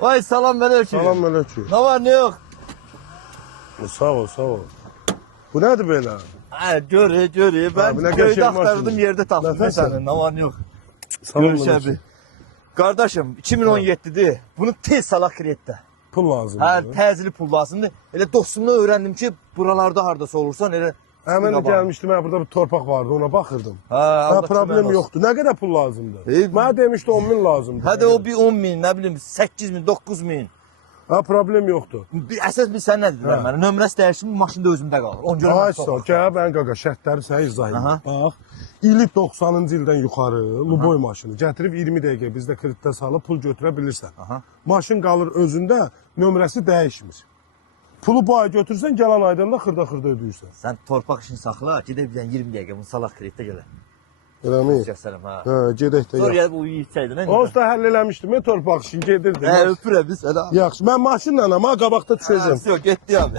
Vay salam aleyküm. Salam aleyküm. Ne var ne yok? Sağ ol, sağ ol. Bu nedir böyle? Ha, görü. Ben Abi, ne köyde gerçek aktardım maşın? yerde taptım. Nefes Sen al. ne var ne yok? Salam Görüş aleyküm. abi. Kardeşim 2017'dir. Bunu tez salak kreditdə. Pul lazım. Ha, təzili pul lazımdır. Elə dostumdan öyrəndim ki, buralarda hardasa olursan elə Hemen gelmiştim, ha, burada bir torpak vardı, ona bakırdım. Ha, Ha, Allah problem kömək olsun. yoktu. Ne kadar pul lazımdı? Ben demişti 10 bin lazımdı. Hadi o bir 10 min, nə bilim 8 min, 9 min. Ha, problem yoktu. Əsas bir sən nə dedilər mənə? Nömrəsi dəyişdim, maşın da özümdə qalır. Onu görə Ay sağ ol. Gəl ben qaqa şərtləri sənə izah edim. Aha. Bax, ili 90-cı ildən yuxarı Luboy maşını gətirib 20 dəqiqə bizdə kreditdə salıb pul götürə bilirsən. Aha. Maşın qalır özündə, nömrəsi dəyişmir. Pulu bu ay götürsən, gələn aydan da xırda ödəyirsən. Sən torpaq işini saxla, gedək bir dənə 20 dəqiqə bunu salaq kreditdə gələ. Eləmi? Göstərəm ha. Hə, gedək də. Sonra gəlib uyu içəydin. Onsuz da həll eləmişdim, torpaq işini gedirdim. Hə, öpürəm biz sənə. Yaxşı, mən maşınla amma qabaqda düşəcəm. Yox, getdi abi.